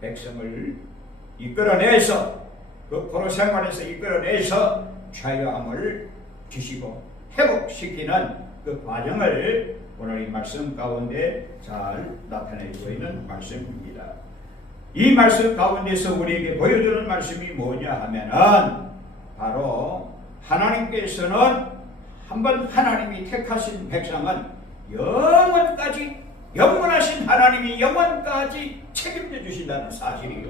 백성을 이끌어내서 그 포로 생활에서 이끌어내서 자유함을 주시고 회복시키는 그 과정을 오늘 이 말씀 가운데 잘 나타내고 있는 말씀입니다. 이 말씀 가운데서 우리에게 보여주는 말씀이 뭐냐 하면은 바로 하나님께서는 한번 하나님이 택하신 백성은 영원까지, 영원하신 하나님이 영원까지 책임져 주신다는 사실이에요.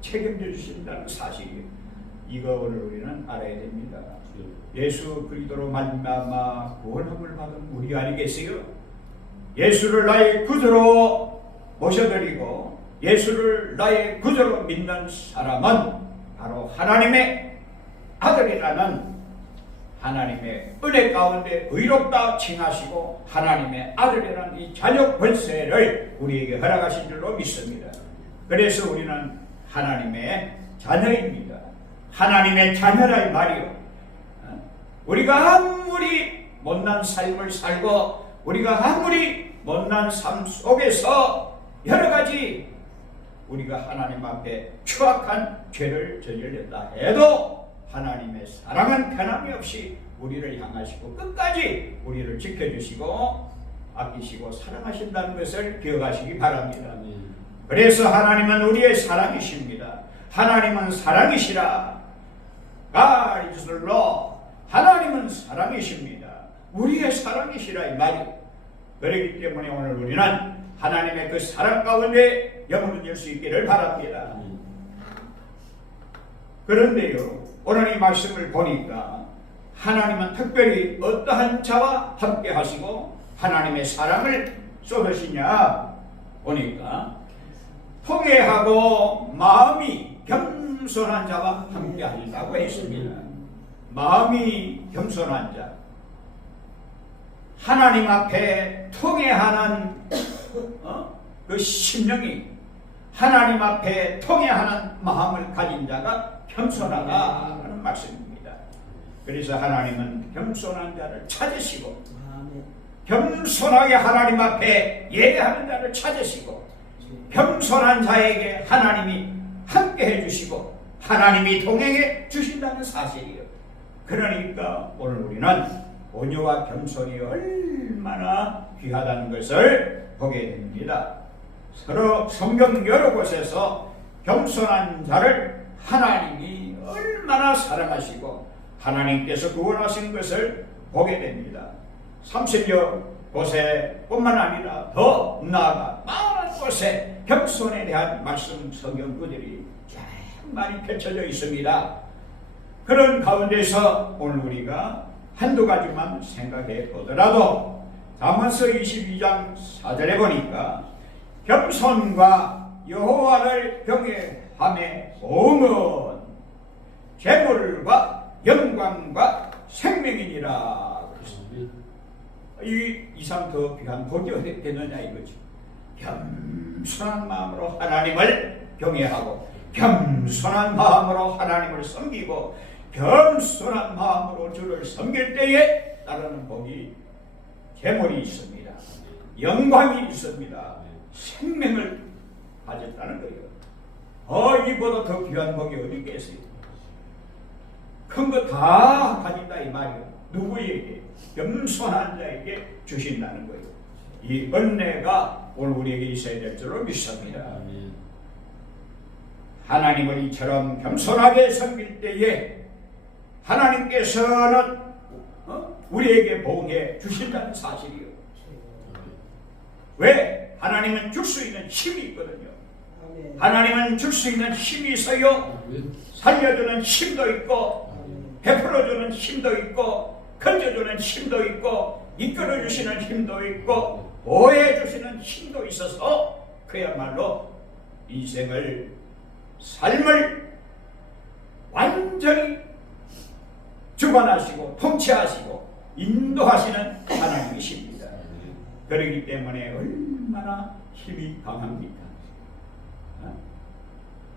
책임져 주신다는 사실이에요. 이거 오늘 우리는 알아야 됩니다. 예수 그리스도로 말미암아 구원함을 받은 우리 아니겠어요? 예수를 나의 구주로 모셔드리고 예수를 나의 구주로 믿는 사람은 바로 하나님의 아들이라는 하나님의 은혜 가운데 의롭다 칭하시고 하나님의 아들이라는 이 자녀 권세를 우리에게 허락하신 줄로 믿습니다. 그래서 우리는 하나님의 자녀입니다. 하나님의 자녀라 이 말이요. 우리가 아무리 못난 삶을 살고 우리가 아무리 못난 삶 속에서 여러 가지 우리가 하나님 앞에 추악한 죄를 저질렀다 해도 하나님의 사랑은 변함이 없이 우리를 향하시고 끝까지 우리를 지켜주시고 아끼시고 사랑하신다는 것을 기억하시기 바랍니다. 그래서 하나님은 우리의 사랑이십니다. 하나님은 사랑이시라. God is love. 하나님은 사랑이십니다. 우리의 사랑이시라 이 말이에요. 그렇기 때문에 오늘 우리는 하나님의 그 사랑 가운데 영혼을 열 수 있기를 바랍니다. 그런데요, 오늘 이 말씀을 보니까 하나님은 특별히 어떠한 자와 함께 하시고 하나님의 사랑을 쏟으시냐 보니까 통회하고 마음이 겸손한 자와 함께 하신다고 했습니다. 마음이 겸손한 자, 하나님 앞에 통회하는 그 심령이 하나님 앞에 통회하는 마음을 가진 자가 겸손하다는 말씀입니다. 그래서 하나님은 겸손한 자를 찾으시고 겸손하게 하나님 앞에 예배하는 자를 찾으시고 겸손한 자에게 하나님이 함께 해주시고 하나님이 동행해 주신다는 사실이에요. 그러니까 오늘 우리는 온유와 겸손이 얼마나 귀하다는 것을 보게 됩니다. 서로 성경 여러 곳에서 겸손한 자를 하나님이 얼마나 사랑하시고 하나님께서 구원하신 것을 보게 됩니다. 30여 곳에 뿐만 아니라 더 나아가 많은 곳에 겸손에 대한 말씀 성경구들이 참 많이 펼쳐져 있습니다. 그런 가운데서 오늘 우리가 한두 가지만 생각해 보더라도 잠언서 22장 4절에 보니까 겸손과 여호와를 경외함의 보응은 재물과 영광과 생명이니라. 이 이상 더 귀한 복이 어디 되느냐 이거지. 겸손한 마음으로 하나님을 경외하고 겸손한 마음으로 하나님을 섬기고 겸손한 마음으로 주를 섬길 때에 따르는 복이 재물이 있습니다. 영광이 있습니다. 생명을 가졌다는 거예요. 이보다 더 귀한 복이 어디 있겠어요? 큰 거 다 가진다 이 말이에요. 누구에게? 겸손한 자에게 주신다는 거예요. 이 은혜가 오늘 우리에게 있어야 될 줄로 믿습니다. 하나님을 이처럼 겸손하게 섬길 때에 하나님께서는 우리에게 보응해 주신다는 사실이요. 왜? 하나님은 줄 수 있는 힘이 있거든요. 하나님은 줄 수 있는 힘이 있어요. 살려주는 힘도 있고 베풀어주는 힘도 있고 건져주는 힘도 있고 이끌어주시는 힘도 있고 보호해주시는 힘도 있어서 그야말로 인생을 삶을 완전히 주관하시고 통치하시고 인도하시는 하나님이십니다. 그렇기 때문에 얼마나 힘이 강합니까?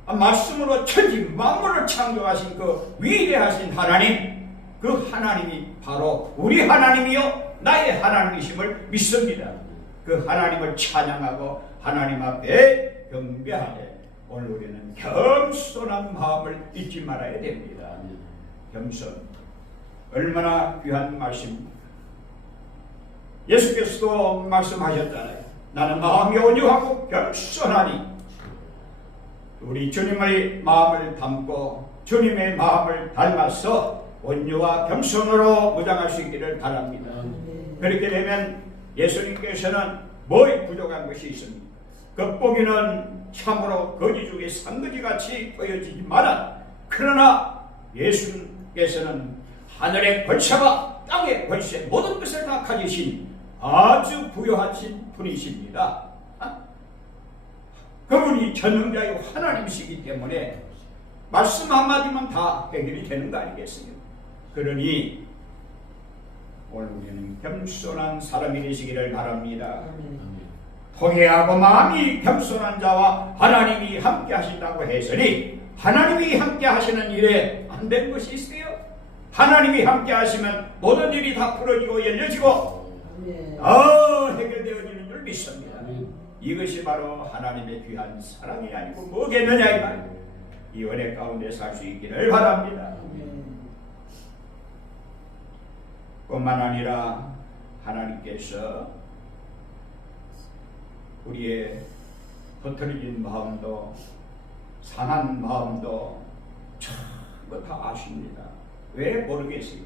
말씀으로 천지 만물을 창조하신 그 위대하신 하나님, 그 하나님이 바로 우리 하나님이요 나의 하나님이심을 믿습니다. 그 하나님을 찬양하고 하나님 앞에 경배하되 오늘 우리는 겸손한 마음을 잊지 말아야 됩니다. 겸손 얼마나 귀한 말씀입니다. 예수께서도 말씀하셨잖아요. 나는 마음이 온유하고 겸손하니. 우리 주님의 마음을 담고 주님의 마음을 닮아서 온유와 겸손으로 무장할 수 있기를 바랍니다. 그렇게 되면 예수님께서는 뭐에 부족한 것이 있습니까? 겉보기는 참으로 거지 중에 산거지같이 보여지지만 그러나 예수께서는 하늘의 권세와 땅의 권세 모든 것을 다 가지신 아주 부유하신 분이십니다. 그분이 전능자요 하나님이시기 때문에 말씀 한마디면 다 해결이 되는 거 아니겠어요? 그러니 오늘 우리는 겸손한 사람이 되시기를 바랍니다. 통회하고 마음이 겸손한 자와 하나님이 함께 하신다고 했으니 하나님이 함께 하시는 일에 안 된 것이 있어요? 하나님이 함께 하시면 모든 일이 다 풀어지고 열려지고 해결되어지는 줄 믿습니다. 이것이 바로 하나님의 귀한 사랑이 아니고 뭐겠느냐 이 말이에요. 이 은혜 가운데 살 수 있기를 바랍니다. 뿐만 아니라 하나님께서 우리의 흐트러진 마음도 상한 마음도 전부 다 아십니다. 왜 모르겠어요?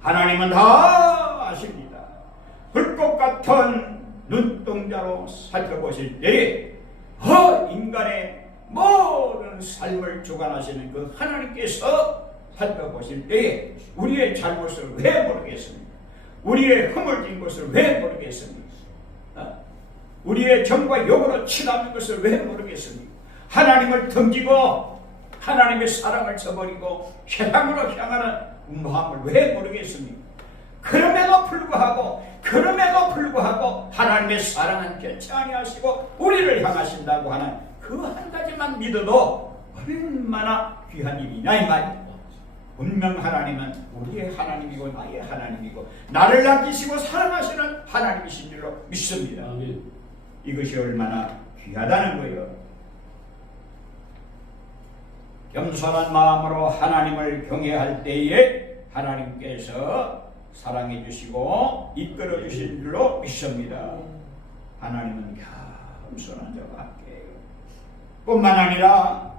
하나님은 다 아십니다. 불꽃 같은 눈동자로 살펴보실 때에 인간의 모든 삶을 주관하시는 그 하나님께서 살펴보실 때에 우리의 잘못을 왜 모르겠습니까? 우리의 허물진 것을 왜 모르겠습니까? 우리의 정과 욕으로 치닫는 것을 왜 모르겠습니까? 하나님을 던지고 하나님의 사랑을 저버리고 세상으로 향하는 마음을 왜 모르겠습니까? 그럼에도 불구하고 하나님의 사랑은 변치 아니하시고 우리를 향하신다고 하는 그 한 가지만 믿어도 얼마나 귀한 일이냐 이 말이에요. 분명 하나님은 우리의 하나님이고 나의 하나님이고 나를 남기시고 사랑하시는 하나님이신 줄로 믿습니다. 이것이 얼마나 귀하다는 거예요. 겸손한 마음으로 하나님을 경외할 때에 하나님께서 사랑해 주시고 이끌어 주신 줄로 믿습니다. 하나님은 겸손한 자와 함께해요. 뿐만 아니라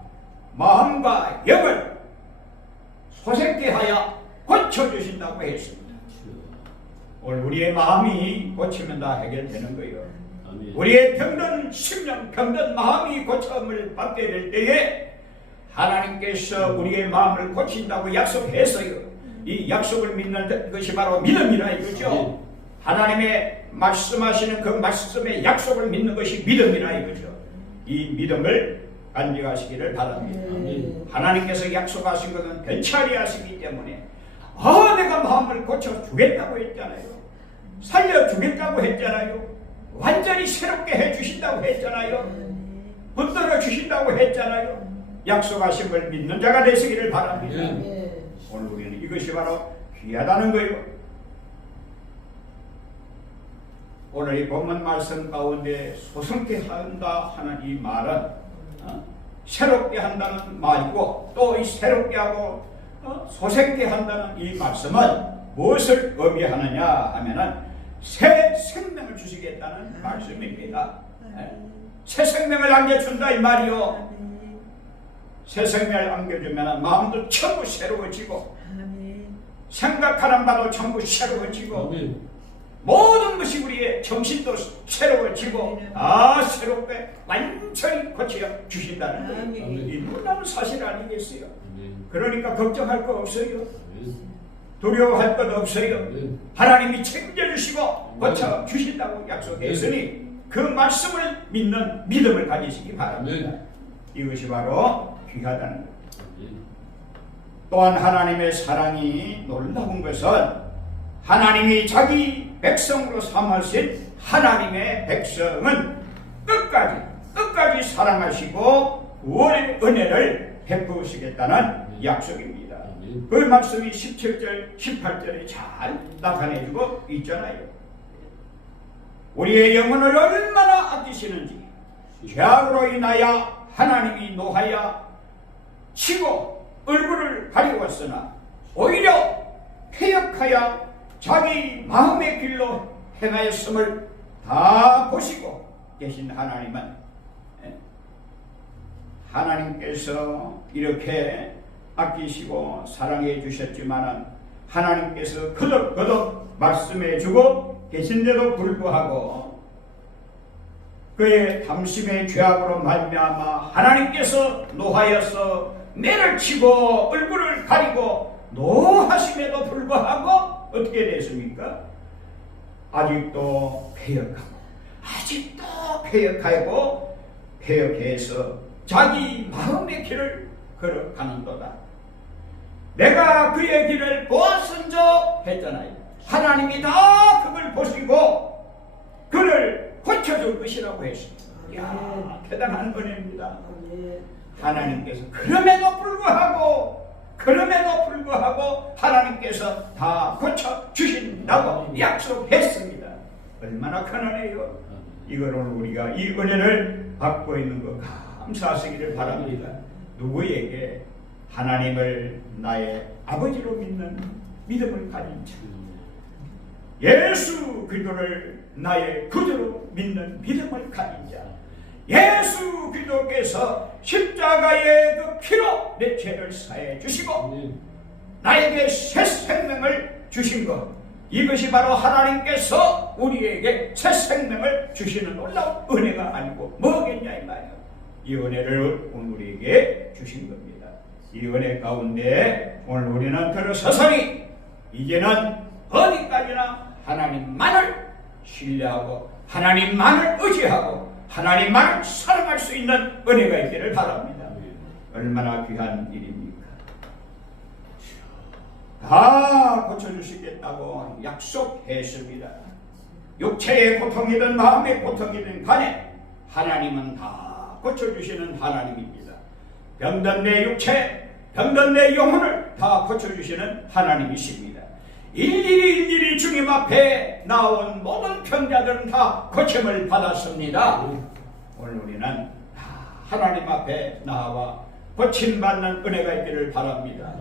마음과 영을 소생케 하여 고쳐주신다고 했습니다. 오늘 우리의 마음이 고치면 다 해결되는 거예요. 우리의 병든 심령, 병든 마음이 고침을 받게 될 때에 하나님께서 우리의 마음을 고친다고 약속했어요. 이 약속을 믿는 것이 바로 믿음이라 이거죠. 하나님의 말씀하시는 그 말씀의 약속을 믿는 것이 믿음이라 이거죠. 이 믿음을 간직하시기를 바랍니다. 하나님께서 약속하신 것은 변치 아니하시기 때문에 내가 마음을 고쳐주겠다고 했잖아요. 살려주겠다고 했잖아요. 완전히 새롭게 해주신다고 했잖아요. 붙들어 주신다고 했잖아요. 약속하신 걸 믿는 자가 되시기를 바랍니다. 오늘 우리는 이것이 바로 귀하다는 거예요. 오늘 이 본문 말씀 가운데 소성케 한다 하는 이 말은 새롭게 한다는 말이고 또 이 새롭게 하고 소생케 한다는 이 말씀은 무엇을 의미하느냐 하면은 새 생명을 주시겠다는 말씀입니다. 새 생명을 안겨준다 이 말이요. 새 생명을 안겨주면 마음도 전부 새로워지고 생각하는 바도 전부 새로워지고 모든 것이 우리의 정신도 새로워지고 새롭게 완전히 고쳐 주신다는 거예요. 이 놀라운 사실 아니겠어요? 그러니까 걱정할 거 없어요. 두려워할 것 없어요. 하나님이 책임져 주시고 고쳐 주신다고 약속했으니 그 말씀을 믿는 믿음을 가지시기 바랍니다. 이것이 바로 귀하다는 거예요. 또한 하나님의 사랑이 놀라운 것은 하나님이 자기 백성으로 삼으신 하나님의 백성은 끝까지 사랑하시고 구원의 은혜를 베푸시겠다는 약속입니다. 그 말씀이 17절, 18절에 잘 나타내주고 있잖아요. 우리의 영혼을 얼마나 아끼시는지, 죄악으로 인하여 하나님이 노하여 치고 얼굴을 가리웠으나 오히려 폐역하여 자기 마음의 길로 행하였음을 다 보시고 계신 하나님은, 하나님께서 이렇게 아끼시고 사랑해 주셨지만 하나님께서 거듭거듭 말씀해 주고 계신데도 불구하고 그의 탐심의 죄악으로 말미암아 하나님께서 노하여서 매를 치고 얼굴을 가리고 노하심에도 불구하고 어떻게 됐습니까? 아직도 패역하고 패역해서 자기 마음의 길을 걸어가는도다. 내가 그의 길을 보았은저 했잖아요. 하나님이 다 그걸 보시고 그를 고쳐줄 것이라고 했습니다. 이야, 대단한 은혜입니다. 하나님께서 그럼에도 불구하고 하나님께서 다 고쳐주신다고 약속했습니다. 얼마나 큰 은혜요. 이걸 오늘 우리가 이 은혜를 받고 있는 거 감사하시기를 바랍니다. 누구에게? 하나님을 나의 아버지로 믿는 믿음을 가진 자, 예수 그리스도를 나의 구주로 믿는 믿음을 가진 자, 예수 그리스도께서 십자가의 그 피로 내 죄를 사해 주시고 나에게 새 생명을 주신 것, 이것이 바로 하나님께서 우리에게 새 생명을 주시는 놀라운 은혜가 아니고 뭐겠냐 이 말이에요. 이 은혜를 오늘 우리에게 주신 겁니다. 이 은혜 가운데 오늘 우리는 들어서서니 이제는 어디까지나 하나님만을 신뢰하고 하나님만을 의지하고 하나님만을 사랑할 수 있는 은혜가 있기를 바랍니다. 얼마나 귀한 일입니까? 다 고쳐주시겠다고 약속했습니다. 육체의 고통이든 마음의 고통이든 간에 하나님은 다 고쳐주시는 하나님입니다. 병든 내 육체, 병든 내 영혼을 다 고쳐주시는 하나님이십니다. 일일이 주님 앞에 나온 모든 병자들은 다 고침을 받았습니다. 오늘 우리는 다 하나님 앞에 나와 고침받는 은혜가 있기를 바랍니다.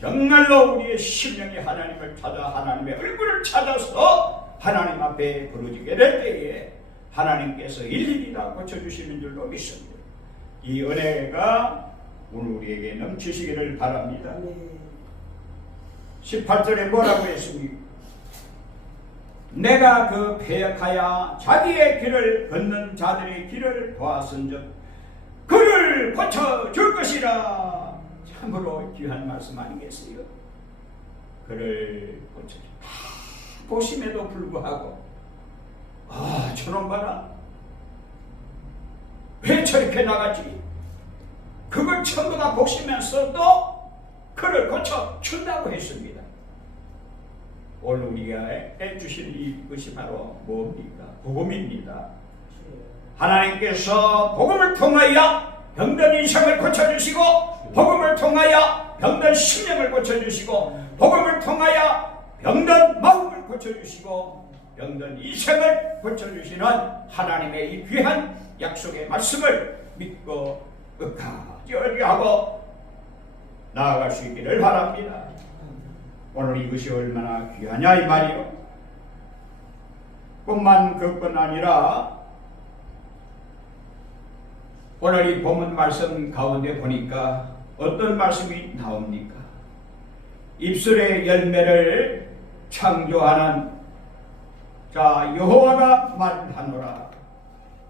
정말로 우리의 심령이 하나님을 찾아 하나님의 얼굴을 찾아서 하나님 앞에 부르짖게 될 때에 하나님께서 일일이 다 고쳐주시는 줄로 믿습니다. 이 은혜가 오늘 우리에게 넘치시기를 바랍니다. 18절에 뭐라고 했습니까? 내가 그 패역하여 자기의 길을 걷는 자들의 길을 보았은즉 그를 고쳐줄 것이라. 참으로 귀한 말씀 아니겠어요? 그를 고쳐줄, 보심에도 불구하고 저놈 봐라, 왜 저렇게 나갔지? 그걸 전부 다 보시면서도 그를 고쳐준다고 했습니다. 오늘 우리가 해주실 이것이 바로 뭡니까? 복음입니다. 하나님께서 복음을 통하여 병든 인생을 고쳐주시고, 복음을 통하여 병든 심령을 고쳐주시고, 복음을 통하여 병든 마음을 고쳐주시고, 병든 인생을 고쳐주시는 하나님의 이 귀한 약속의 말씀을 믿고 끝까지 하고 나아갈 수 있기를 바랍니다. 오늘 이것이 얼마나 귀하냐 이 말이요. 그뿐 아니라 오늘 이 본문 말씀 가운데 보니까 어떤 말씀이 나옵니까? 입술의 열매를 창조하는 자 여호와가 말하노라.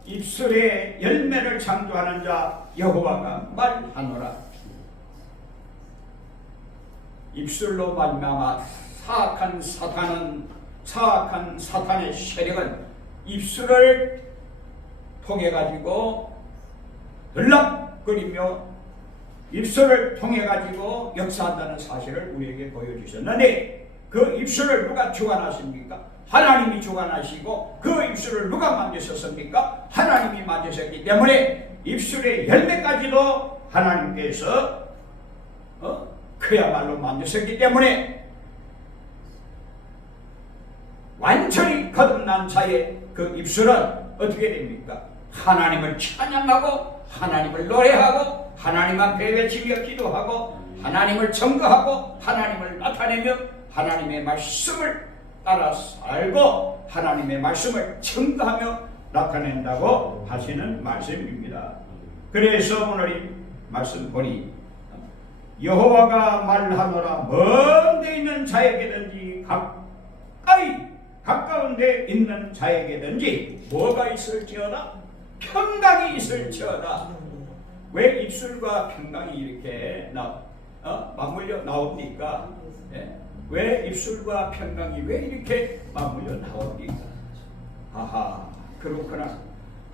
입술의 열매를 창조하는 자 여호와가 말하노라. 입술로 말미암아 사악한 사탄의 세력은 입술을 통해 가지고 들락거리며 입술을 통해 가지고 역사한다는 사실을 우리에게 보여주셨는데, 그 입술을 누가 주관하십니까? 하나님이 주관하시고 그 입술을 누가 만드셨습니까? 하나님이 만드셨기 때문에 입술의 열매까지도 하나님께서 그야말로 만드셨기 때문에 완전히 거듭난 자의 그 입술은 어떻게 됩니까? 하나님을 찬양하고 하나님을 노래하고 하나님 앞에 외치며 기도하고 하나님을 증거하고 하나님을 나타내며 하나님의 말씀을 따라 살고 하나님의 말씀을 증거하며 나타낸다고 하시는 말씀입니다. 그래서 오늘 이 말씀 보니 여호와가 말하노라 먼 데 있는 자에게든지 가까운 데 있는 자에게든지 뭐가 있을지어다? 평강이 있을지어다. 왜 입술과 평강이 이렇게 맞물려 나옵니까? 왜 입술과 평강이 왜 이렇게 맞물려 나옵니까? 아하, 그렇구나.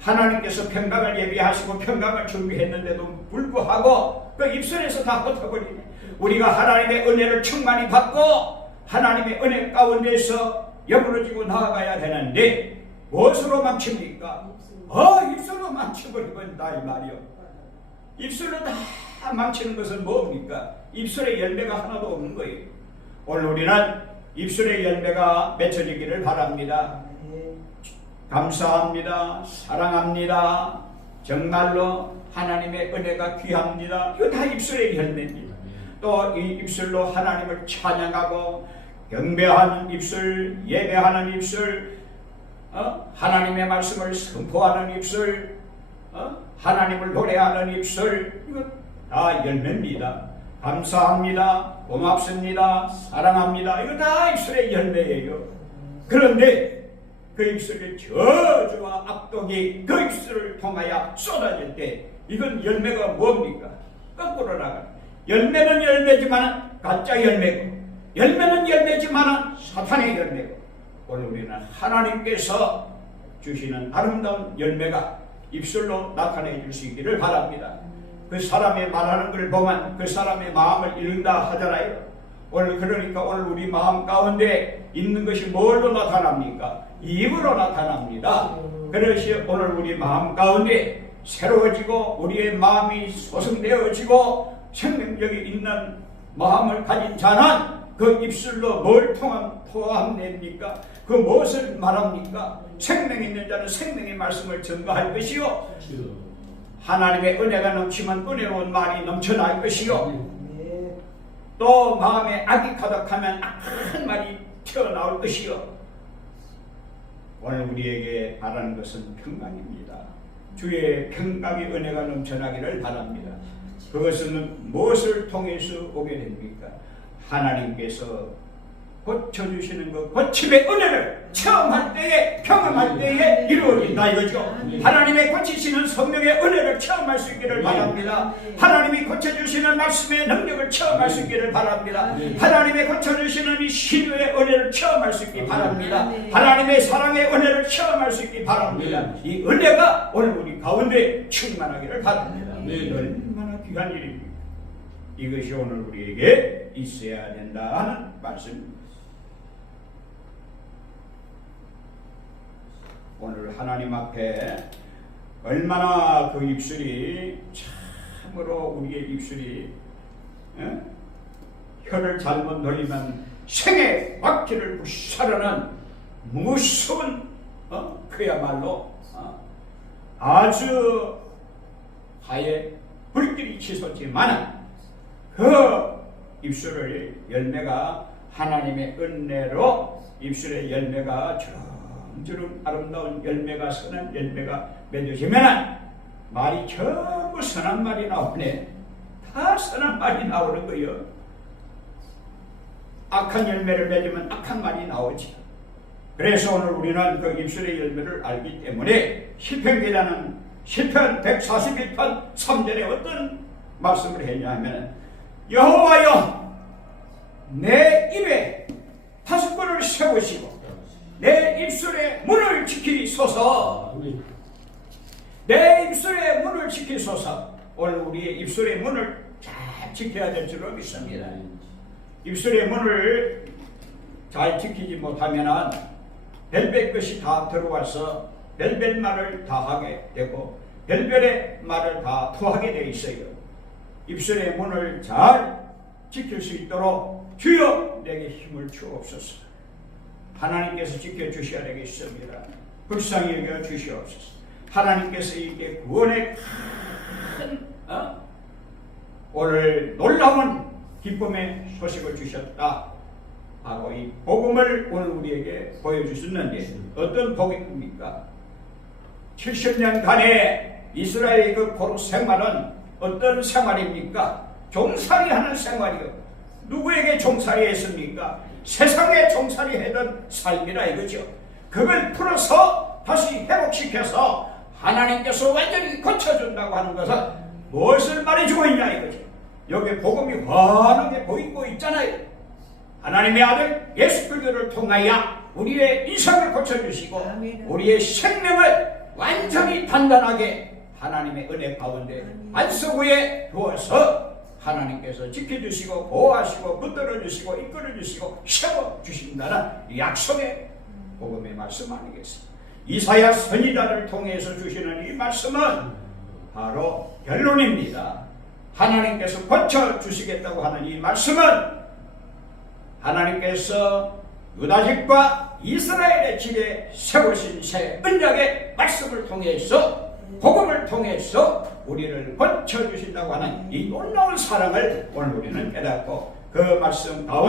하나님께서 평강을 예비하시고 평강을 준비했는데도 불구하고 그 입술에서 다 흩어버리네. 우리가 하나님의 은혜를 충만히 받고 하나님의 은혜 가운데서 여부러지고 나아가야 되는데 무엇으로 망칩니까? 입술로 망쳐버리면 이 말이요. 입술로 다 망치는 것은 뭡니까? 입술에 열매가 하나도 없는 거예요. 오늘 우리는 입술의 열매가 맺혀지기를 바랍니다. 감사합니다. 사랑합니다. 정말로 하나님의 은혜가 귀합니다. 이거 다 입술의 열매입니다. 또 이 입술로 하나님을 찬양하고 경배하는 입술, 예배하는 입술, 하나님의 말씀을 선포하는 입술, 하나님을 노래하는 입술, 이거 다 열매입니다. 감사합니다. 고맙습니다. 사랑합니다. 이거 다 입술의 열매예요. 그런데 그 입술의 저주와 악독이 그 입술을 통하여 쏟아질 때 이건 열매가 뭡니까? 거꾸로 나가. 열매는 열매지만 가짜 열매고 열매는 열매지만 사탄의 열매고 오늘 우리는 하나님께서 주시는 아름다운 열매가 입술로 나타내 줄 수 있기를 바랍니다. 그 사람의 말하는 걸 보면 그 사람의 마음을 읽는다 하잖아요. 오늘 그러니까 오늘 우리 마음 가운데 있는 것이 뭘로 나타납니까? 입으로 나타납니다. 그래서 오늘 우리 마음 가운데 새로워지고 우리의 마음이 소성되어지고 생명력이 있는 마음을 가진 자는 그 입술로 뭘 토함냅니까? 그 무엇을 말합니까? 생명 있는 자는 생명의 말씀을 전가할 것이요 하나님의 은혜가 넘치면 은혜로운 말이 넘쳐날 것이요 또 마음에 악이 가득하면 악한 말이 튀어나올 것이요 오늘 우리에게 바라는 것은 평강입니다. 주의 평강의 은혜가 넘쳐나기를 바랍니다. 그것은 무엇을 통해서 오게 됩니까? 하나님께서 고쳐주시는 그 고침의 은혜를 체험할 때에 경험할 때에 이루어진다 이거죠. 하나님의 고치시는 성령의 은혜를 체험할 수 있기를 바랍니다. 하나님이 고쳐주시는 말씀의 능력을 체험할 수 있기를 바랍니다. 하나님의 고쳐주시는 이 신유의 은혜를 체험할 수 있기 바랍니다. 하나님의 사랑의 은혜를 체험할 수 있기 바랍니다. 이 은혜가 오늘 우리 가운데 충만하기를 바랍니다. 얼마나 귀한 일입니까? 이것이 오늘 우리에게 있어야 된다 하는 말씀입니다. 오늘 하나님 앞에 얼마나 그 입술이 참으로 우리의 입술이 혀를 잘못 돌리면 생의 바퀴를 불사르는 무서운 그야말로 아주 하에 불길이 치솟지만 그 입술의 열매가 하나님의 은혜로 입술의 열매가 주름 아름다운 열매가 선한 열매가 맺어지면 말이 전부 선한 말이 나오네. 다 선한 말이 나오는 거예요. 악한 열매를 맺으면 악한 말이 나오지. 그래서 오늘 우리는 그 입술의 열매를 알기 때문에 시편기자는 시편 141편 3절에 어떤 말씀을 했냐 하면 여호와여 내 입에 파수꾼을 세우시고 내 입술의 문을 지키소서. 내 입술의 문을 지키소서. 오늘 우리의 입술의 문을 잘 지켜야 될 줄로 믿습니다. 입술의 문을 잘 지키지 못하면 별별 것이 다 들어와서 별별 말을 다 하게 되고 별별의 말을 다 토하게 되어 있어요. 입술의 문을 잘 지킬 수 있도록 주여 내게 힘을 주옵소서. 하나님께서 지켜주셔야 되겠습니다. 불쌍히 여겨 주시옵소서. 하나님께서 이게 구원의 큰 오늘 놀라운 기쁨의 소식을 주셨다 하고 이 복음을 오늘 우리에게 보여주셨는데 어떤 복음입니까? 70년간의 이스라엘의 그 포로 생활은 어떤 생활입니까? 종살이하는 생활이요. 누구에게 종살이했습니까? 세상에 종살이하던 삶이라 이거죠. 그걸 풀어서 다시 회복시켜서 하나님께서 완전히 고쳐준다고 하는 것은 무엇을 말해주고 있냐 이거죠. 여기 복음이 환하게 보이고 있잖아요. 하나님의 아들 예수 그리스도를 통하여 우리의 인생을 고쳐주시고 우리의 생명을 완전히 단단하게 하나님의 은혜 가운데 안석 위에 두어서 하나님께서 지켜주시고 보호하시고 붙들어주시고 이끌어주시고 세워주신다는 약속의 복음의 말씀 아니겠습니까? 이사야 선지자를 통해서 주시는 이 말씀은 바로 결론입니다. 하나님께서 고쳐주시겠다고 하는 이 말씀은 하나님께서 유다집과 이스라엘의 집에 세우신 새 언약의 말씀을 통해서 복음을 통해서 우리를 고쳐주신다고 하는 이 놀라운 사랑을 오늘 우리는 깨닫고 그 말씀 가운데